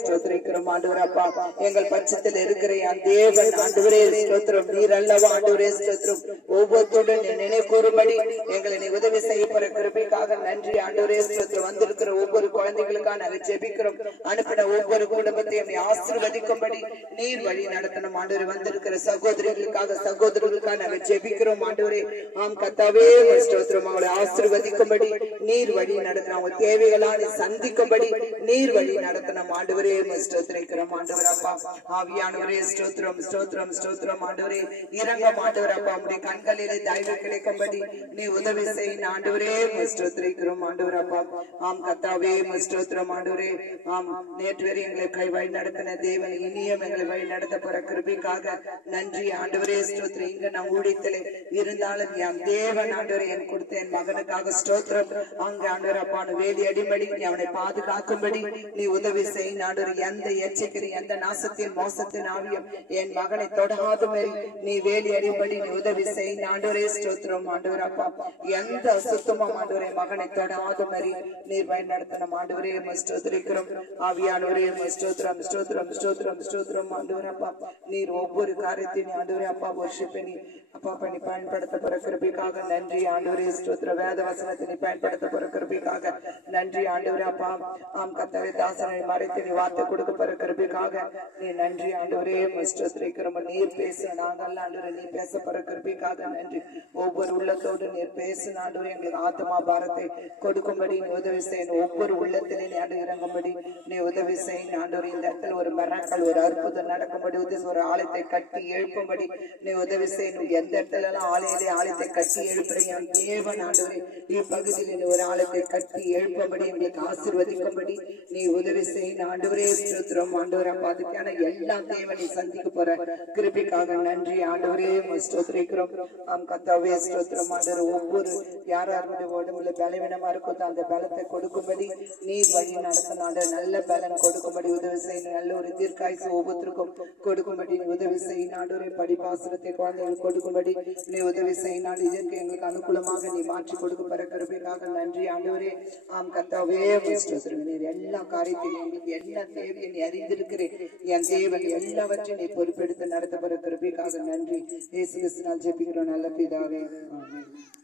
ஸ்தோத்திரிக்கிறோம் ஆண்டவரே. அப்பா எங்கள் பட்சத்தில் இருக்கிற என் தேவன் ஆண்டவரே ஸ்தோத்திரம். நீர் அல்லவா ஆண்டவரே ஸ்தோத்திரம். ஒவ்வொருத்தோடு நினைவு கூறும்படி எங்களை நீ உதவி செய்யப்படுற கிருபைக்காக நன்றி ஆண்டவரே ஸ்தோத்திரம். வந்திருக்கிற ஒவ்வொரு குழந்தைகளுக்காக நாங்கள் ஜெபிக்கிறோம். அனுப்பின ஒவ்வொரு குடும்பத்தையும் நீ ஆசீர்வதிக்கும்படி நீர் வழி நடத்தணும் ஆண்டவரே. வந்திருக்கிற சகோதரிகளுக்காக சகோதரர்களுக்காக நாங்கள் ஜெபிக்கிறோம் ஆண்டவரே. ஆம் கர்த்தாவே ஸ்தோத்திரம். அவங்களை ஆசீர்வதிக்கும்படி நீர் வழி நடத்தணும். அவங்க தேவைகளால் சந்திக்கும்படி நீர் வழி நடத்தணும் ஆண்டவரே. ஸ்தோத்திரிக்கிறோம் ஆண்டவரே. அப்பா ஆவியானவரே ஸ்தோத்திரம் ஸ்தோத்திரம் ஸ்தோத்திரம் ஆண்டவரே. இரங்கம் ஆண்டவரே. அப்பா உம்முடைய கண்களிலே தயவு கிடைக்கும்படி நீ உதவி செய்ய ஆண்டவரே. ஸ்தோத்திரிக்கிறோம் ஆண்டவரே. அப்பா ஆம் கர்த்தாவே ஸ்தோத்திரம் ஆண்டவரே. ஆம் நேற்று வரை எங்களை கை வழி நடத்தின தேவன் இனியும் எங்களை வழி நடத்த போற கிருபைக்காக நன்றி ஆண்டவரே ஸ்தோத்திரம். இங்க நான் ஊழியத்திலே இருந்தாலும் என் தேவன் ஆண்டவரே என் கொடுத்த என் மகனுக்காக ஸ்தோத்திரம். அங்க ஆண்டவரே அப்பா வேலி அடிமடி நீ அவனை பாதுகாக்கும்படி நீ உதவி செய்ய ஆண்டவரே. எந்த எச்சரிக்கை எந்த நாசத்தின் மோசத்தின் ஆவியம் என் மகனை தொடாத மாதிரி நீ வேலி அடிபடி நீ உதவி செய்ய ஆண்டவரே ஸ்தோத்திரம் ஆண்டவரே. அப்பா எந்த அசுத்தமும் ஆண்டவரே மகனை தொடாத மாதிரி நீர் வழி நடத்தணும் ஆண்டவரே. ஸ்தோத்திரிக்கிறோம் ஆவியானவரே. ஸ்தோத்திரம் ஸ்தோத்திரம் ஸ்தோத்திரம் ஸ்தோத்திரம் ஆண்டவரே. அப்பா நீர் ஒவ்வொரு காரியத்தையும் ஆண்டவரே அப்பா வர்ஷிப்பை நீ அப்பா பண்ணி பயன்படுத்த போற கிருபைக்காக நன்றி ஆண்டவரே ஸ்தோத்திரம். வேத வசனத்தை நீ பயன்படுத்த போற கிருபைக்காக நன்றி ஆண்டவரே. அப்பா ஆம் கர்த்தாவே தாசனை மறைத்து நீ வார்த்தை கொடுக்க போற கிருபைக்காக நீ நன்றி ஆண்டவரே. ஸ்தோத்திரிக்கிறோம். நீர் பேச நாங்கள் ஆண்டவரே நீ பேச போற கிருபைக்காக நன்றி. ஒவ்வொரு உள்ளத்தோடு நீர் பேசு ஆண்டவரே. எங்களுக்கு ஆத்மா பாரத்தை கொடுக்கும்படி நீ உதவி செய்யணும். ஒவ்வொரு உள்ளத்திலே நீ ஆண்டு இறங்கும்படி நீ உதவி செய்யணும் ஆண்டவரே. இந்த இடத்துல ஒரு மரங்கள் ஒரு அற்புதம் நடக்கும்படி ஒரு ஆலயத்தை கட்டி எழுப்பும்படி நீ உதவி செய்யணும். எந்த இடத்துல எல்லாம் ஆலயத்தை கட்டி எழுப்புறீங்க தேவன் ஆண்டவரே. இப்பகுதியில் ஒரு ஆலயத்தை கட்டி எழுப்பும்படி எங்களுக்கு ஆசீர்வதிக்கும்படி நீ உதவி செய்யணும் ஆண்டவரே ஸ்தோத்திரம் ஆண்டவரே. அப்பா அதுக்கான எல்லா தேவனை சந்திக்க போற கிருபைக்காக நன்றி ஆண்டவரே. ஸ்தோத்திரிக்கிறோம் ஆம் கர்த்தாவே ஸ்தோத்திரம் ஆண்டவரே. ஒவ்வொரு யாருடைய உடம்புல பலவீனமா இருக்கோ அந்த பலத்தை கொடுக்கும்படி நீர் வழி நடத்தணும் ஆண்டவரே. நல்ல பலன் கொடுக்கும்படி உதவி செய்யணும். நல்ல ஒரு தீர்க்காயுசு ஒவ்வொருத்தருக்கும் கொடுக்கும்படி நீ உதவி செய்யணும் ஆண்டவரே. படிப்பாசனத்தை குழந்தைகள் கொடுக்கும்படி நீ உதவி செய்யணும். இதற்கு எங்களுக்கு அனுகூலமாக நீ மாற்றி கொடுக்க போற கிருபைக்காக நன்றி ஆண்டவரே. ஆம் கர்த்தாவே ஸ்தோத்திரம். நீர் எல்லா காரியத்தையும் எங்களுக்கு என்ன தேவையை நீ அறிந்திருக்கிறேன் என் தேவன். எல்லாவற்றையும் நீ பொறுப்பெடுத்து நடத்த போற கிருபைக்காக நன்றி. இயேசு கிறிஸ்துவினால் ஜெபிக்கிறோம் நல்ல பிதாவே. ஆமென்.